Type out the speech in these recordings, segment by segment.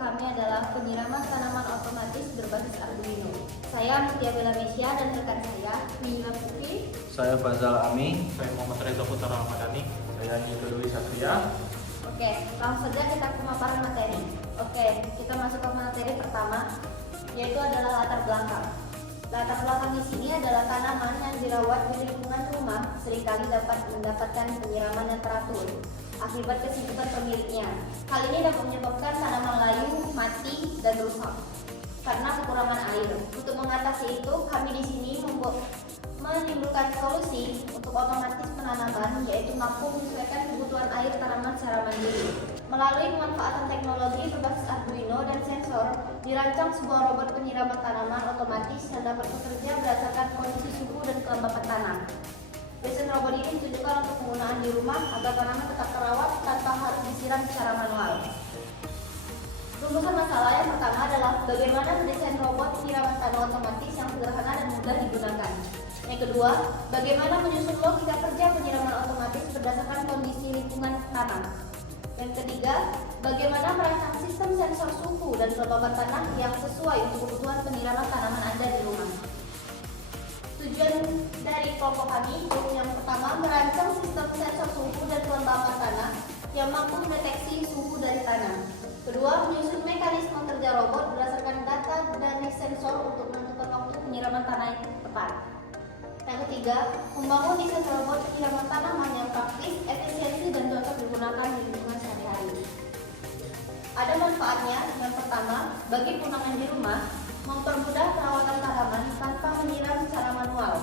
kami adalah penyiraman tanaman otomatis berbasis Arduino. Saya Mutia Bella Mesya dan rekan saya Mila Putri. Saya Fazal Ami. Saya Muhammad Reza Putra Ramadhani. Saya Niko Dwi Satria. Oke, langsung saja kita ke pemaparan materi. Oke, kita masuk ke materi pertama, yaitu adalah latar belakang. Latar belakang di sini adalah tanaman yang dirawat di lingkungan rumah seringkali dapat mendapatkan penyiraman yang teratur akibat kesibukan pemiliknya. Hal ini dapat menyebabkan tanaman layu, mati, dan rusak karena kekurangan air. Untuk mengatasi itu, kami di sini menimbulkan solusi untuk otomatis penanaman, yaitu mampu menyesuaikan kebutuhan air tanaman secara mandiri. Melalui pemanfaatan teknologi berbasis Arduino dan sensor, dirancang sebuah robot penyiraman tanaman otomatis yang dapat bekerja berdasarkan kondisi suhu dan kelembapan tanah. Desain robot ini ditujukan untuk penggunaan di rumah agar tanaman tetap terawat tanpa harus disiram secara manual. Rumusan masalah yang pertama adalah bagaimana mendesain robot penyiraman tanah otomatis yang sederhana dan mudah digunakan. Yang kedua, bagaimana menyusun logika kerja penyiraman otomatis berdasarkan kondisi lingkungan tanam. Yang ketiga, bagaimana merancang sistem sensor suhu dan kelembapan tanah yang sesuai untuk kebutuhan penyiraman tanaman Anda di rumah. Tujuan dari kelompok kami yang pertama, merancang sistem sensor suhu dan kelembapan tanah yang mampu mendeteksi suhu dari tanah. Kedua, menyusun mekanisme kerja robot berdasarkan data dari sensor untuk menentukan waktu penyiraman tanah yang tepat. Yang ketiga, membangun desain robot penyiraman tanaman yang praktis, efisiensi, dan cocok digunakan di lingkungan sehari-hari. Ada manfaatnya. Yang pertama, bagi pengunjung di rumah, mempermudah perawatan tanaman tanpa menyiram secara manual,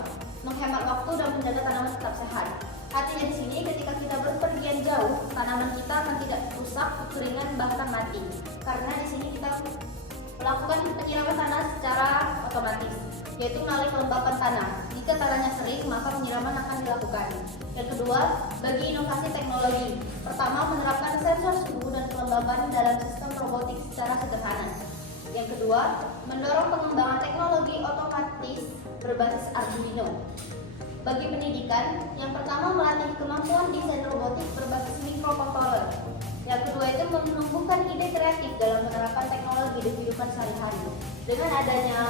menghemat waktu dan menjaga tanaman tetap sehat. Artinya di sini, ketika kita berpergian jauh, tanaman kita akan tidak rusak, kekeringan, bahkan mati. Karena di sini kita melakukan penyiraman tanah secara otomatis, yaitu melalui kelembapan tanah. Jika tanahnya sering, maka penyiraman akan dilakukan. Yang kedua, bagi inovasi teknologi. Pertama, menerapkan sensor suhu dan kelembapan dalam sistem robotik secara sederhana. Yang kedua, mendorong pengembangan teknologi otomatis berbasis Arduino. Bagi pendidikan, yang pertama melatih kemampuan desain robotik berbasis microcontroller. Yang kedua itu menumbuhkan ide kreatif dalam menerapkan teknologi di kehidupan sehari-hari. Dengan adanya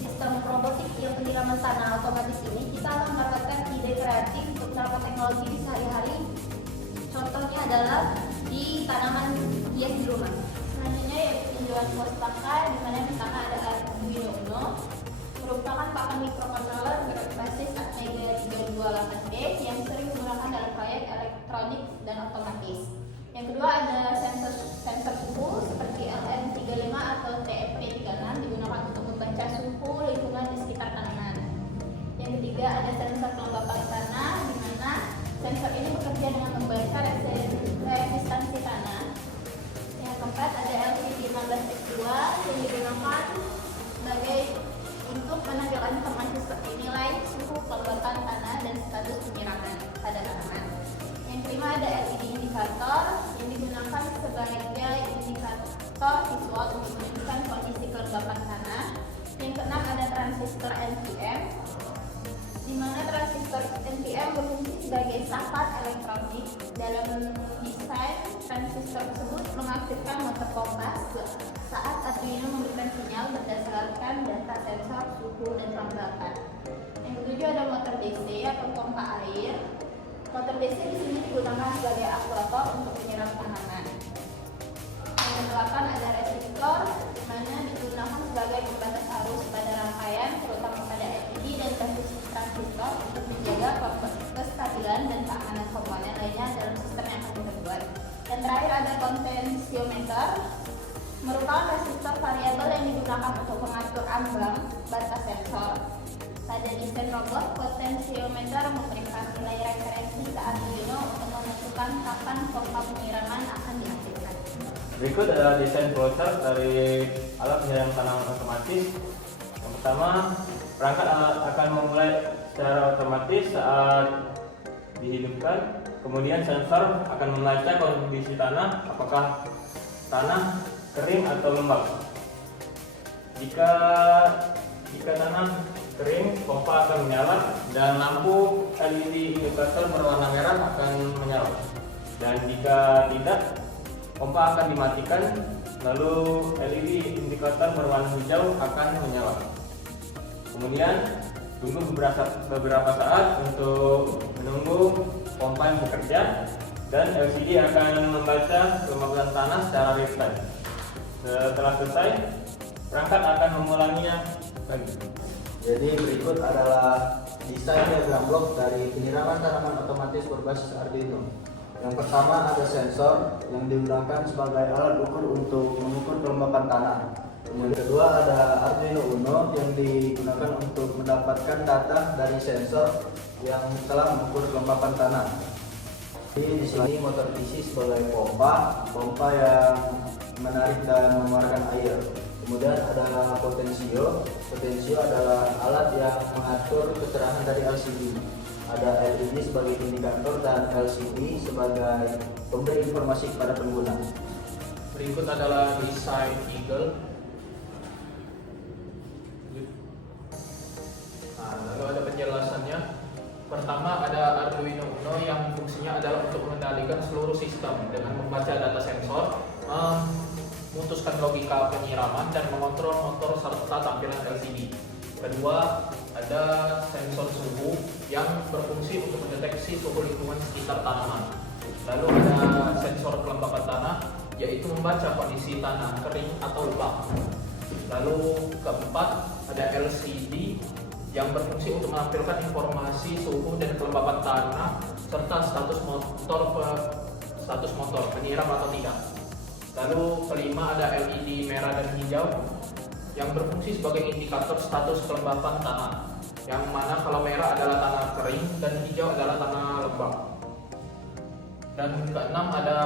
sistem robotik yang penyiraman tanah otomatis ini, kita akan mendapatkan ide kreatif untuk menerapkan teknologi di sehari-hari. Contohnya adalah di tanaman hias di rumah. Selanjutnya yaitu tinjauan pustaka, di mana yang pertama ada Arduino Uno, merupakan pakem microcontroller berbasis Atmega 328B yang sering digunakan dalam proyek elektronik dan otomatis. Yang kedua ada sensor suhu seperti LM35 atau TFP36 digunakan untuk membaca suhu lingkungan di sekitar tanaman. Yang ketiga ada sensor kelembapan tanah, di mana sensor ini bekerja dengan membaca resistansi tanah. Yang keempat ada LC15X2 yang digunakan sebagai untuk menanggalkan informasi seperti nilai suhu, kelembapan tanah, dan status penyiraman pada tanaman. Yang kelima ada LED indikator yang digunakan sebagai indikator visual untuk menunjukkan kondisi kelembapan tanah. Yang keenam ada transistor NPN, di mana transistor NPN berfungsi sebagai safar elektronik. Dalam desain transistor tersebut mengaktifkan motor kompas saat Arduino memberikan sinyal berdasarkan data sensor suhu dan kelembapan. Yang ketujuh ada motor DC atau pompa air. Motor DC di sini digunakan sebagai aktuator untuk menyiram tanaman. Yang kedelapan ada resistor, di mana digunakan sebagai pembatas arus pada rangkaian, terutama pada LED dan transistor untuk menjaga kestabilan dan keamanan komponen lainnya dalam sistem yang akan kita buat. Dan terakhir ada potensiometer, merupakan resistor variabel yang digunakan untuk mengatur ambang batas sensor. Pada desain robot, potensiometer memberikan nilai referensi ke Arduino untuk menentukan kapan pompa penyiraman akan diaktifkan. Berikut adalah desain flowchart dari alat penyiraman tanaman otomatis. Yang pertama, perangkat alat akan memulai secara otomatis saat dihidupkan. Kemudian sensor akan melacak kondisi tanah, apakah tanah kering atau lembab. Jika tanah kering, pompa akan menyala dan lampu LED indikator berwarna merah akan menyala. Dan jika tidak, pompa akan dimatikan, lalu LED indikator berwarna hijau akan menyala. Kemudian tunggu beberapa saat untuk menunggu pompa yang bekerja, dan LCD akan membaca kelembapan tanah secara real time. Setelah selesai, perangkat akan mengulanginya lagi. Jadi berikut adalah desain diagram blok dari penyiraman tanaman otomatis berbasis Arduino. Yang pertama ada sensor yang digunakan sebagai alat ukur untuk mengukur kelembapan tanah. Yang kedua ada Arduino Uno yang digunakan untuk mendapatkan data dari sensor yang telah mengukur kelembapan tanah. Di sini motor DC sebagai pompa yang menarik dan mengeluarkan air. Kemudian ada potensio adalah alat yang mengatur kecerahan dari LCD. Ada LED sebagai indikator dan LCD sebagai pemberi informasi kepada pengguna. Berikut adalah desain Eagle. Nah, lalu ada penjelasannya. Pertama ada Arduino Uno yang fungsinya adalah untuk mengendalikan seluruh sistem dengan membaca data sensor, memutuskan logika penyiraman, dan mengontrol motor serta tampilan LCD. Kedua, ada sensor suhu yang berfungsi untuk mendeteksi suhu lingkungan sekitar tanaman. Lalu ada sensor kelembapan tanah, yaitu membaca kondisi tanah kering atau lembab. Lalu keempat, ada LCD yang berfungsi untuk menampilkan informasi suhu dan kelembapan tanah serta status motor penyiram atau tidak. Lalu kelima ada LED merah dan hijau yang berfungsi sebagai indikator status kelembapan tanah, yang mana kalau merah adalah tanah kering dan hijau adalah tanah lembab. Dan keenam ada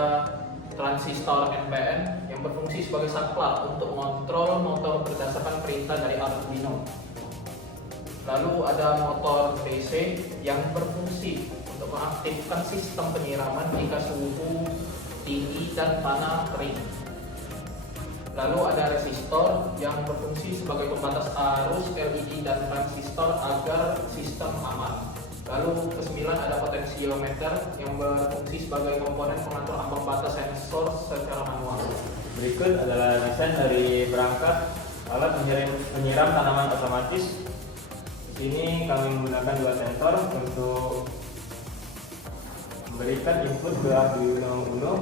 transistor NPN yang berfungsi sebagai saklar untuk mengontrol motor berdasarkan perintah dari Arduino. Lalu ada motor DC yang berfungsi untuk mengaktifkan sistem penyiraman jika suhu tinggi dan tanah kering. Lalu ada resistor yang berfungsi sebagai pembatas arus LED dan transistor agar sistem aman. Lalu kesembilan ada potensiometer yang berfungsi sebagai komponen pengatur ambang batas sensor secara manual. Berikut adalah desain dari perangkat alat penyiram tanaman otomatis. Di sini kami menggunakan dua sensor untuk memberikan input ke Arduino Uno.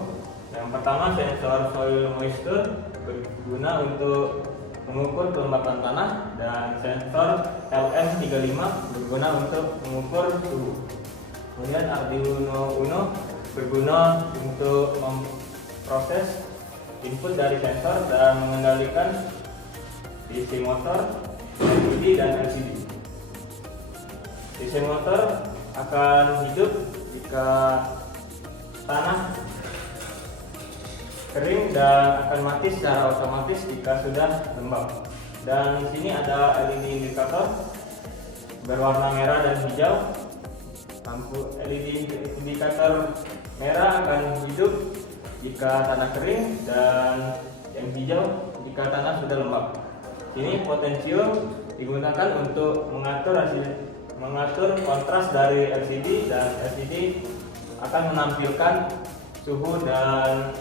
Yang pertama sensor soil moisture berguna untuk mengukur kelembapan tanah, dan sensor LM35 berguna untuk mengukur suhu. Kemudian Arduino Uno berguna untuk memproses input dari sensor dan mengendalikan DC motor, LED dan LCD. DC motor akan hidup jika tanah kering dan akan mati secara otomatis jika sudah lembab. Dan di sini ada LED indikator berwarna merah dan hijau. Lampu LED indikator merah akan hidup jika tanah kering dan yang hijau jika tanah sudah lembab. Ini potensio digunakan untuk mengatur kontras dari LCD, dan LCD akan menampilkan suhu dan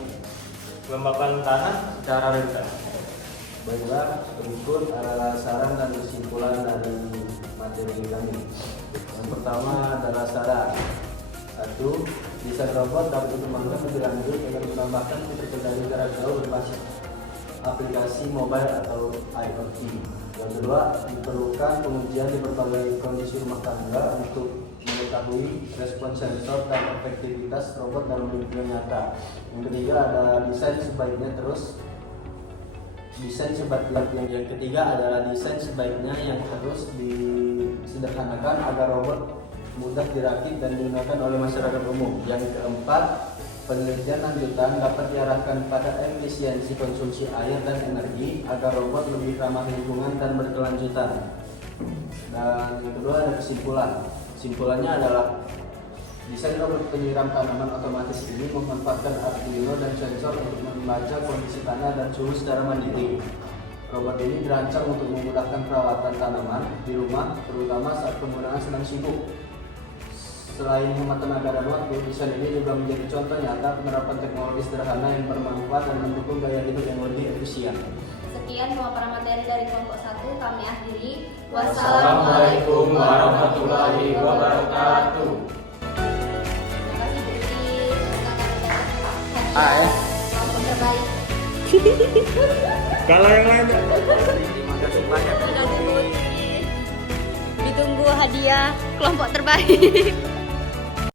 kelembapan tanah secara real time. Baiklah, berikut adalah saran dan kesimpulan dari materi kami. Yang pertama adalah saran. 1. Desain robot dapat dikembangkan lebih lanjut dengan menambahkan fitur kendali jarak jauh berbasis aplikasi mobile atau IoT. Yang kedua, diperlukan pengujian di berbagai kondisi rumah tangga untuk mengetahui respon sensor dan efektivitas robot dalam lingkungan nyata. Yang ketiga ada yang ketiga adalah desain sebaiknya yang terus disederhanakan agar robot mudah dirakit dan digunakan oleh masyarakat umum. Yang keempat, penelitian lanjutan dapat diarahkan pada efisiensi konsumsi air dan energi agar robot lebih ramah lingkungan dan berkelanjutan. Dan yang kedua ada kesimpulan. Kesimpulannya adalah desain robot penyiram tanaman otomatis ini memanfaatkan Arduino dan sensor untuk membaca kondisi tanah dan suhu secara mandiri. Robot ini dirancang untuk memudahkan perawatan tanaman di rumah, terutama saat penggunaan sedang sibuk. Selain hemat tenaga dan waktu, desain ini juga menjadi contoh nyata penerapan teknologi sederhana yang bermanfaat dan mendukung gaya hidup yang lebih efisien. Sekian pemaparan materi dari kelompok 1, kami akhiri. Wassalamualaikum warahmatullahi wabarakatuh. Terima kasih Putri, rekan-rekan. Ah, ya. Kelompok terbaik. Kalau yang lain Terima kasih banyak. Terima kasih Putri. Ditunggu hadiah kelompok terbaik.